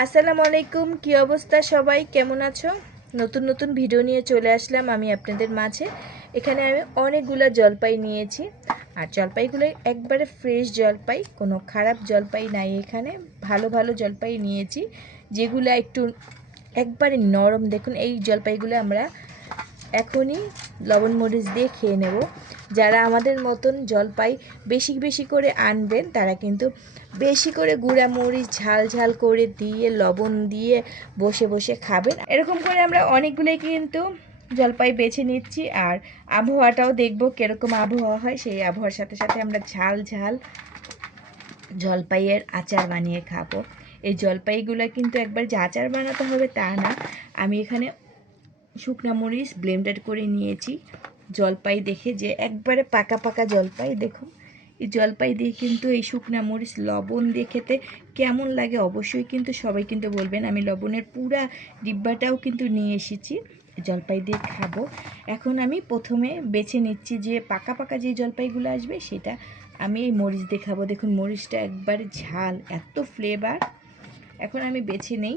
আসসালামু আলাইকুম, কি অবস্থা সবাই, কেমন আছো? নতুন নতুন ভিডিও নিয়ে চলে আসলাম আমি আপনাদের মাঝে। এখানে আমি অনেকগুলো জলপাই নিয়েছি, আর জলপাইগুলো একবারে ফ্রেশ জলপাই, কোনো খারাপ জলপাই নাই। এখানে ভালো ভালো জলপাই নিয়েছি, যেগুলো একটু একবারে নরম। দেখুন এই জলপাইগুলো আমরা এখনই লবণ মরিচ দিয়ে খেয়ে নেব। যারা আমাদের মতন জলপাই বেশি বেশি করে আনবেন তারা কিন্তু বেশি করে গুঁড়া মরিচ ঝাল ঝাল করে দিয়ে লবণ দিয়ে বসে বসে খাবেন। এরকম করে আমরা অনেকগুলোই কিন্তু জলপাই বেছে নিচ্ছি, আর আবহাওয়াটাও দেখব কীরকম আবহাওয়া হয়। সেই আবহাওয়ার সাথে সাথে আমরা ঝাল ঝাল জলপাইয়ের আচার বানিয়ে খাবো। এই জলপাইগুলো কিন্তু একবার যে আচার বানাতে হবে তা না, আমি এখানে শুকনা মরিচ ব্লেন্ডেড করে নিয়েছি। জলপাই দেখে যে একবারে পাকা পাকা জলপাই, দেখুন এই জলপাই দিয়ে কিন্তু এই শুকনা মরিচ লবণ দিয়ে খেতে কেমন লাগে অবশ্যই কিন্তু সবাই কিন্তু বলবেন। আমি লবণের পুরা ডিব্বাটাও কিন্তু নিয়ে এসেছি, জলপাই দিয়ে খাবো। এখন আমি প্রথমে বেছে নিচ্ছি যে পাকা পাকা যে জলপাইগুলো আসবে সেটা আমি এই মরিচ দিয়ে খাবো। দেখুন মরিচটা একবারে ঝাল, এত ফ্লেভার। এখন আমি বেছে নেই।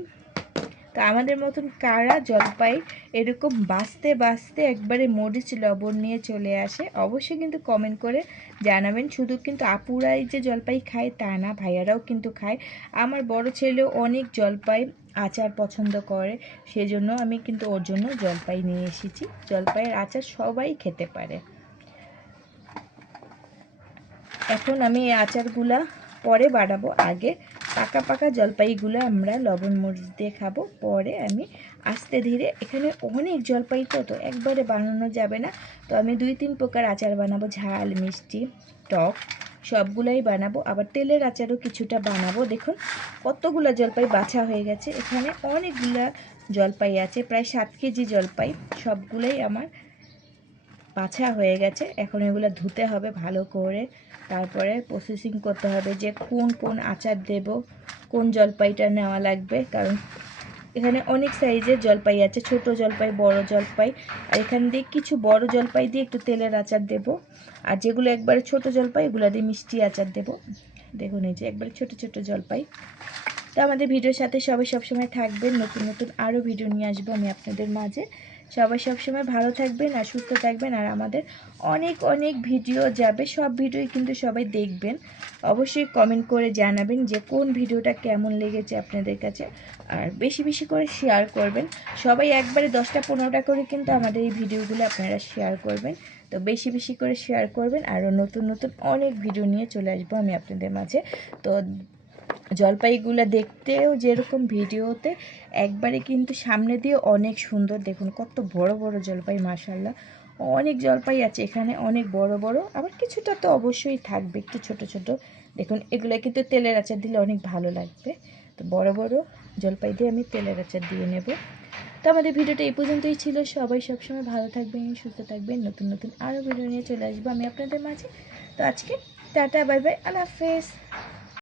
তো আমাদের মতন কারা জলপাই এরকম বাছতে বাছতে একবারে মরিচ লবণ নিয়ে চলে আসে, অবশ্যই কিন্তু কমেন্ট করে জানাবেন। শুধু কিন্তু আপুরাই যে জলপাই খায় তা না, ভাইয়ারাও কিন্তু খায়। আমার বড় ছেলেও অনেক জলপাই আচার পছন্দ করে, সেজন্য আমি কিন্তু ওর জন্য জলপাই নিয়ে এসেছি। জলপাইয়ের আচার সবাই খেতে পারে। এখন আমি এই আচারগুলা পরে বানাবো, আগে পাকা পাকা জলপাইগুলো আমরা লবণ মরিচ দিয়ে খাবো। পরে আমি আস্তে ধীরে, এখানে অনেক জলপাই তো একবারে বানানো যাবে না, তো আমি 2-3 প্রকার আচার বানাবো, ঝাল মিষ্টি টক সবগুলাই বানাবো। আবার তেলের আচারও কিছুটা বানাবো। দেখুন কতগুলো জলপাই বাছা হয়ে গেছে, এখানে অনেকগুলা জলপাই আছে, প্রায় 7 কেজি জলপাই। সবগুলোই আমার বাছা হয়ে গেছে। এখন এগুলো ধুতে হবে ভালো করে, তারপরে প্রসেসিং করতে হবে যে কোন কোন আচার দেব, কোন জলপাইটা নেওয়া লাগবে। কারণ এখানে অনেক সাইজের জলপাই আছে, ছোট জলপাই, বড় জলপাই। আর এখান দিয়ে কিছু বড় জলপাই দিয়ে একটু তেলের আচার দেব, আর যেগুলো একবারে ছোট জলপাই এগুলো দিয়ে মিষ্টি আচার দেব। দেখুন এই যে একবারে ছোট ছোট জলপাই। তো আমাদের ভিডিওর সাথে সবাই সবসময় থাকবেন, নতুন নতুন আরও ভিডিও নিয়ে আসবো আমি আপনাদের মাঝে। সবাই সবসময় ভালো থাকবেন আর সুস্থ থাকবেন, আর আমাদের অনেক অনেক ভিডিও যাবে, সব ভিডিওই কিন্তু সবাই দেখবেন। অবশ্যই কমেন্ট করে জানাবেন যে কোন ভিডিওটা কেমন লেগেছে আপনাদের কাছে, আর বেশি বেশি করে শেয়ার করবেন। সবাই একবারে 10টা-15টা করে কিন্তু আমাদের এই ভিডিওগুলো আপনারা শেয়ার করবেন। তো বেশি বেশি করে শেয়ার করবেন, আরও নতুন নতুন অনেক ভিডিও নিয়ে চলে আসবো আমি আপনাদের মাঝে। তো জলপাইগুলো দেখতেও যেরকম ভিডিওতে একবারে কিন্তু সামনে দিয়ে অনেক সুন্দর। দেখুন কত বড় বড় জলপাই, মাশাআল্লাহ অনেক জলপাই আছে এখানে, অনেক বড় বড়, আবার কিছুটা তো অবশ্যই থাকবে একটু ছোট ছোট। দেখুন এগুলো কিন্তু তেলের আচার দিলে অনেক ভালো লাগবে। তো বড় বড় জলপাই দিয়ে আমি তেলের আচার দিয়ে নেব। তো আমাদের ভিডিওটা এই পর্যন্তই ছিল। সবাই সবসময় ভালো থাকবেন, সুস্থ থাকবেন, নতুন নতুন আরও ভিডিও নিয়ে চলে আসবো আমি আপনাদের মাঝে। তো আজকে টাটা, বাই বাই, আল্লাহ হাফেজ।